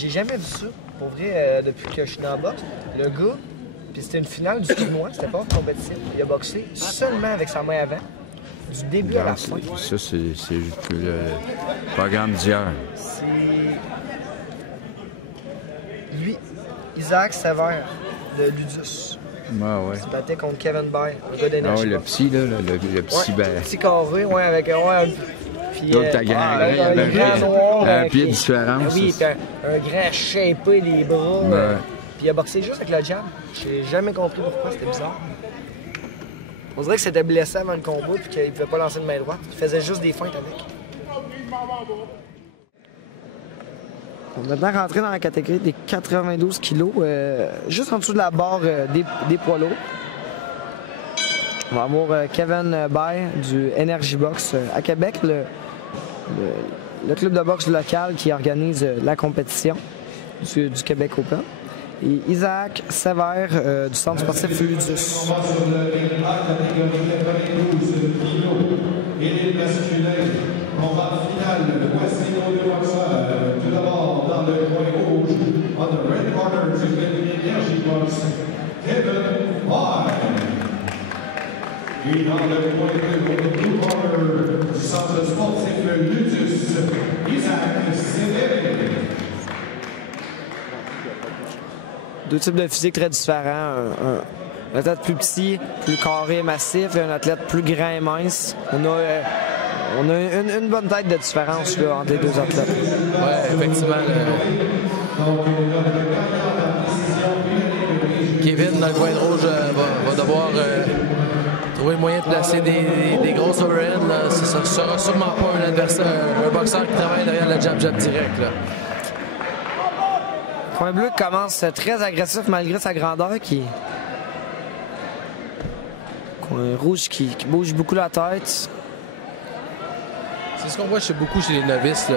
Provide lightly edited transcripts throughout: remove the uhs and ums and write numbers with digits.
j'ai jamais vu ça. Pour vrai, depuis que je suis dans la boxe, le gars, puis c'était une finale du tournoi, c'était pas compétitif. Il a boxé seulement avec sa main avant, du début à la fin. Ça, c'est le programme d'hier. C'est lui, Isaac Sévère, de Ludus. Ouais. Il se battait contre Kevin Bay, un gars d'énergie. Ah ouais, le petit, là, le petit... Ouais, le petit carré, ouais, avec... Ouais, puis, l'autre, t'as un pied de différence. Oui, puis un grand shapé des bras. Ouais. Puis il a boxé juste avec le jab. J'ai jamais compris pourquoi, c'était bizarre. On dirait que c'était blessé avant le combat puis qu'il pouvait pas lancer de main droite. Il faisait juste des feintes avec. On va maintenant rentrer dans la catégorie des 92 kilos, juste en dessous de la barre des poids lourds. On va avoir Kevin Bay du Energy Box à Québec, le club de boxe local qui organise la compétition du Québec Open. Et Isaac Sévère du centre sportif Ludus. Et masculin, combat final, voici nos deux boxeurs. Tout d'abord, dans le coin rouge, on the red corner du Energy Box, Kevin Bay. Et dans le coin blue corner du centre sportif Ludus, Isaac Sévère. Deux types de physique très différents. Un athlète plus petit, plus carré et massif, et un athlète plus grand et mince. On a une bonne tête de différence là, entre les deux athlètes. Oui, effectivement. Kevin, dans le coin rouge, va devoir trouver le moyen de placer des grosses overheads. Ça ne sera sûrement pas un adversaire, un boxeur qui travaille derrière le jab direct. Là. Coin bleu commence très agressif malgré sa grandeur. Coin rouge qui bouge beaucoup la tête. C'est ce qu'on voit beaucoup chez les novices. Là.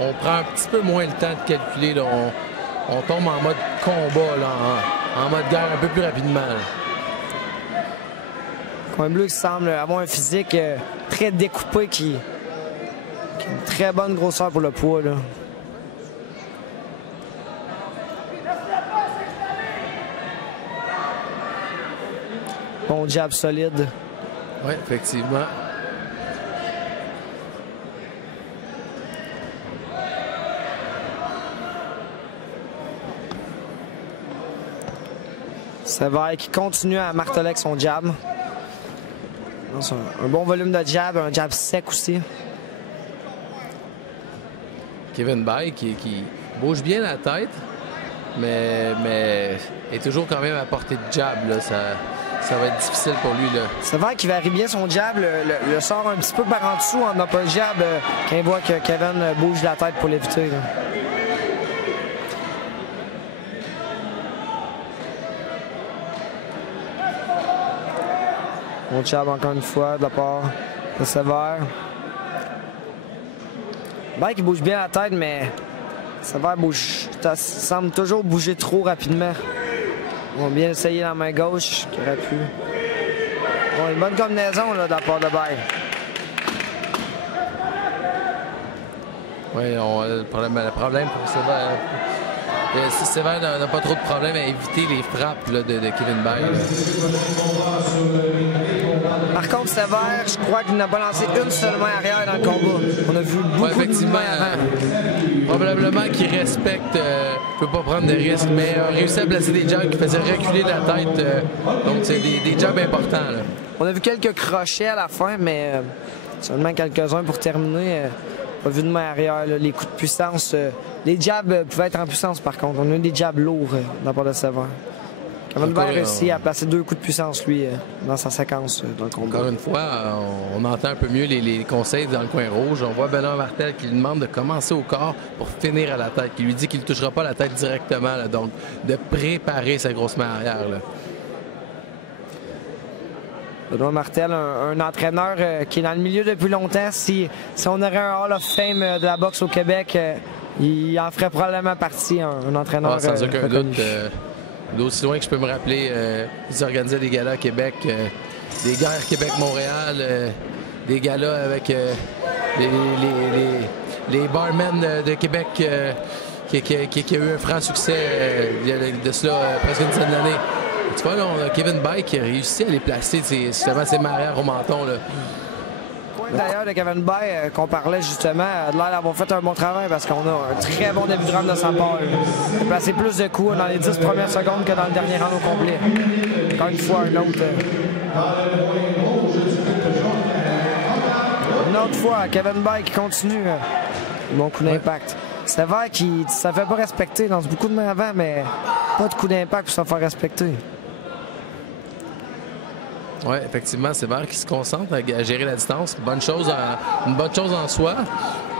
On prend un petit peu moins le temps de calculer. Là. On tombe en mode combat, là, en mode guerre un peu plus rapidement. Là. Coin bleu qui semble avoir un physique très découpé qui a une très bonne grosseur pour le poids. Là. Bon jab solide. Oui, effectivement. Sévère qui continue à marteler avec son jab. Un bon volume de jab, un jab sec aussi. Kevin Bay qui bouge bien la tête, mais est toujours quand même à portée de jab. Là. Ça va être difficile pour lui. Sévère qui varie bien son jab, le sort un petit peu par en dessous en upper jab quand il voit que Kevin bouge la tête pour l'éviter. Bon jab encore une fois de la part de Sévère. Bay qui bouge bien la tête, mais Sévère semble toujours bouger trop rapidement. On va bien essayer la main gauche qui aurait pu. Bon, une bonne combinaison là, de la part de Bay. Oui, le problème pour Sévère. Sévère n'a pas trop de problème à éviter les frappes là, de Kevin Bay. Par contre, Sévère, je crois qu'il n'a pas lancé une seule main arrière dans le combat. On a vu beaucoup de mains avant. Probablement qu'il respecte, ne peut pas prendre de risques, mais a réussi à placer des jabs qui faisaient reculer la tête. Donc, c'est des jabs importants. Là. On a vu quelques crochets à la fin, mais seulement quelques-uns pour terminer. Pas vu de main arrière. Là. Les coups de puissance, les jabs pouvaient être en puissance par contre. On a eu des jabs lourds de la part de Sévère. Kevin Bay a réussi à placer 2 coups de puissance, lui, dans sa séquence dans le combat. Encore une fois, on entend un peu mieux les conseils dans le coin rouge. On voit Benoît Martel qui lui demande de commencer au corps pour finir à la tête. Qui lui dit qu'il ne touchera pas la tête directement. Là, donc, de préparer sa grosse main arrière. Là. Benoît Martel, un entraîneur qui est dans le milieu depuis longtemps. Si on aurait un Hall of Fame de la boxe au Québec, il en ferait probablement partie, un entraîneur. Sans aucun doute. D'aussi loin que je peux me rappeler, ils organisaient des galas à Québec, des guerres Québec-Montréal, des galas avec les barmen de Québec qui a eu un franc succès il y a de cela presque une dizaine d'années. Tu vois, là, on a Kevin Bay qui a réussi à les placer, justement, ses mains au menton. Là. D'ailleurs, de Kevin Bay, qu'on parlait justement, a l'air d'avoir fait un bon travail parce qu'on a un très bon début de round de sa part. Il a placé plus de coups dans les 10 premières secondes que dans le dernier round au complet. Encore une fois, une autre fois, Kevin Bay qui continue. Bon coup d'impact. Sévère qui ne se fait pas respecter. Il lance beaucoup de mains avant, mais pas de coup d'impact pour se faire respecter. Oui, effectivement, Sévère qui se concentre à gérer la distance. Une bonne chose en soi.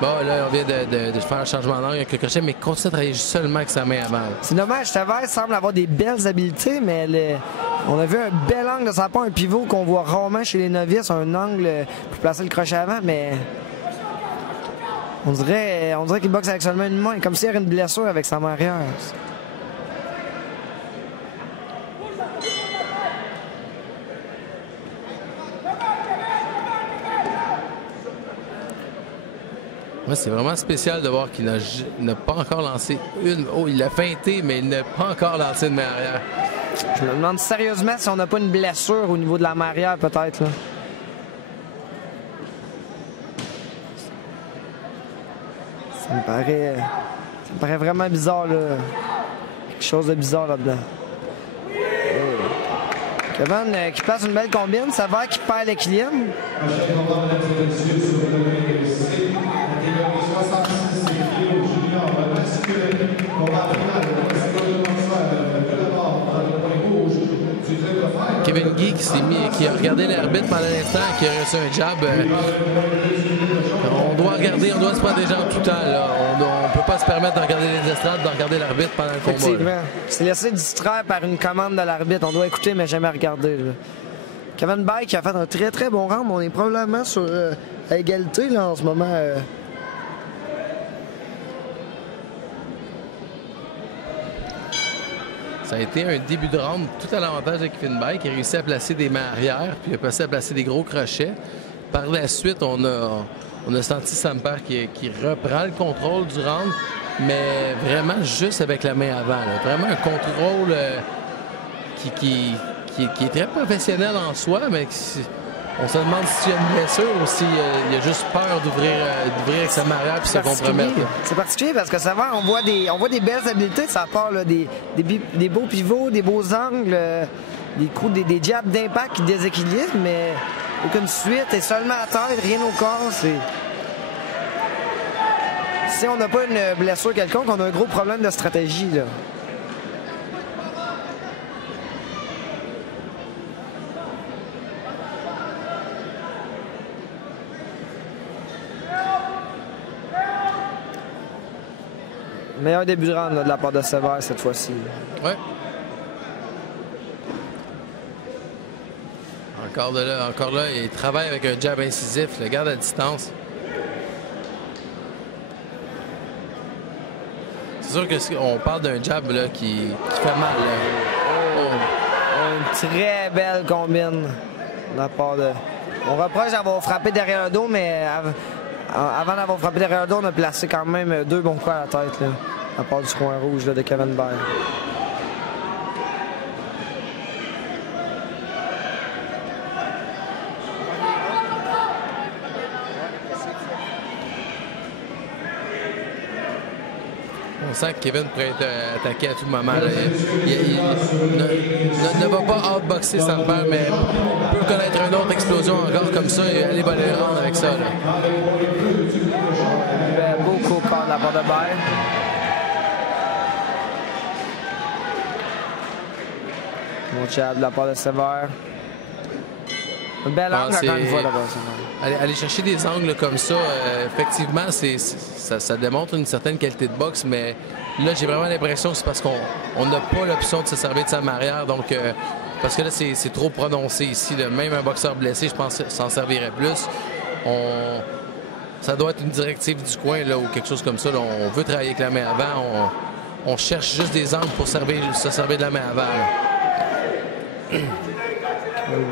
Bon, là, on vient de faire un changement d'angle avec le crochet, mais continue à travailler seulement avec sa main avant. C'est dommage, Sévère semble avoir des belles habiletés, mais on a vu un bel angle de sa part, un pivot qu'on voit rarement chez les novices, un angle pour placer le crochet avant, mais on dirait qu'il boxe avec seulement une main, comme s'il y avait une blessure avec sa main arrière. Ouais, c'est vraiment spécial de voir qu'il n'a pas encore lancé une. Oh, il a feinté, mais il n'a pas encore lancé une main arrière. Je me demande sérieusement si on n'a pas une blessure au niveau de la main arrière, peut-être. Là. Ça me paraît vraiment bizarre, là. Quelque chose de bizarre là-dedans. Kevin qui place une belle combine, ça va qui perd l'équilibre. Kevin Guy qui a regardé l'arbitre pendant l'instant, qui a reçu un jab. On doit se protéger en tout temps. Là. On ne peut pas se permettre de regarder les estrades, de regarder l'arbitre pendant le combat. Effectivement. C'est laissé distraire par une commande de l'arbitre. On doit écouter, mais jamais regarder. Là. Kevin Bay qui a fait un très très bon round. On est probablement sur à égalité là, en ce moment. Ça a été un début de round tout à l'avantage de Kevin Bay qui a réussi à placer des mains arrière puis il a passé à placer des gros crochets. Par la suite, on a senti Samper qui reprend le contrôle du round, mais vraiment juste avec la main avant. Là. Vraiment un contrôle qui est très professionnel en soi, mais on se demande s'il y a une blessure ou s'il a juste peur d'ouvrir avec sa main arrière puis se compromettre. C'est particulier parce que ça va, on voit des belles habiletés de sa part, là, des beaux pivots, des beaux angles, des coups, des jabs d'impact qui déséquilibrent, mais aucune suite et seulement à terre, rien au corps. Si on n'a pas une blessure quelconque, on a un gros problème de stratégie. Là. Meilleur début de round là, de la part de Sévère cette fois-ci. Ouais. Encore là, il travaille avec un jab incisif, le garde à distance. C'est sûr qu'on parle d'un jab là, qui fait mal. Là. Une très belle combine de la part de... On reproche d'avoir frappé derrière le dos, mais avant d'avoir frappé derrière le dos, on a placé quand même 2 bons coups à la tête là, à la part du coin rouge là, de Kevin Bay. On sent que Kevin pourrait être attaqué à tout moment. Là. Il ne va pas outboxer Samper, mais peut connaître une autre explosion encore comme ça et aller bonne rendre avec ça. Là. Beau corps de la part de Bay. Bon jab de la part de Sévère. Un bel angle encore une fois d'abord. Aller chercher des angles comme ça, effectivement, ça démontre une certaine qualité de boxe, mais là, j'ai vraiment l'impression que c'est parce qu'on n'a pas l'option de se servir de sa main arrière, donc parce que là, c'est trop prononcé ici. Là. Même un boxeur blessé, je pense, s'en servirait plus. Ça doit être une directive du coin là, ou quelque chose comme ça. Là. On veut travailler avec la main avant. On cherche juste des angles pour se servir de la main avant.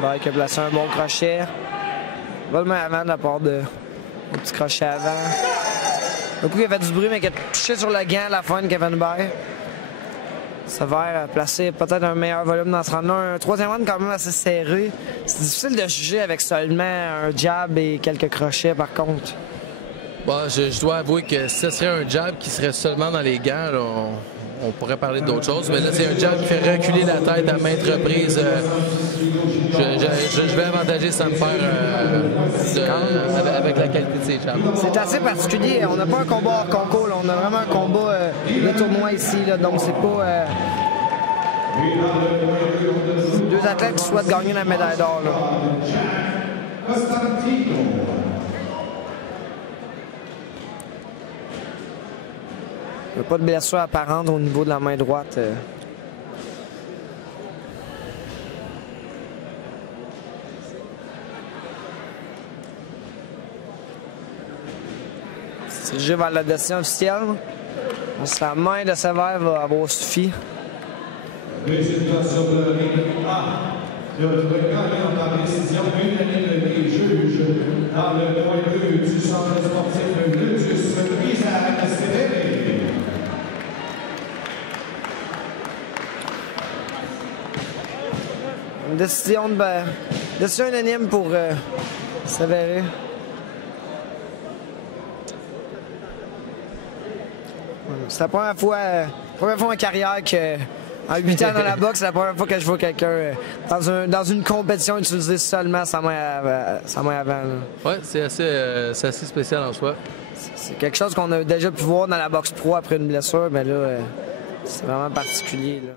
Bay qui a placé un bon crochet. Va le main avant de la part de... Un petit crochet avant. Un coup, il a fait du bruit, mais qui a touché sur le gant à la fin de Kevin Bay. Sévère a placé peut-être un meilleur volume dans ce round-là. Un troisième round quand même assez serré. C'est difficile de juger avec seulement un jab et quelques crochets, par contre. Bon, je dois avouer que si ce serait un jab qui serait seulement dans les gants, là, on pourrait parler d'autre chose. Mais là, c'est un jab qui fait reculer la tête à maintes reprises. Je vais avantager Sandberg avec la qualité de ses jabs. C'est assez particulier. On n'a pas un combat hors concours. Là. On a vraiment un combat de tournoi ici. Là. Donc, c'est pas deux athlètes qui souhaitent gagner la médaille d'or. Il n'y a pas de blessure apparente au niveau de la main droite. C'est dirigé vers la décision officielle. La main de Sévère va avoir suffi. Deuxième place sur le ring A. Notre gagnant par décision unanime des juges dans le point 2 du centre sportif Glutus Isaac Sévère. Une décision unanime pour Sévère. C'est la première fois en carrière que, en 8 ans dans la boxe, c'est la première fois que je vois quelqu'un dans une compétition utiliser seulement sa main avant. Oui, c'est assez spécial en soi. C'est quelque chose qu'on a déjà pu voir dans la boxe pro après une blessure, mais là, c'est vraiment particulier. Là.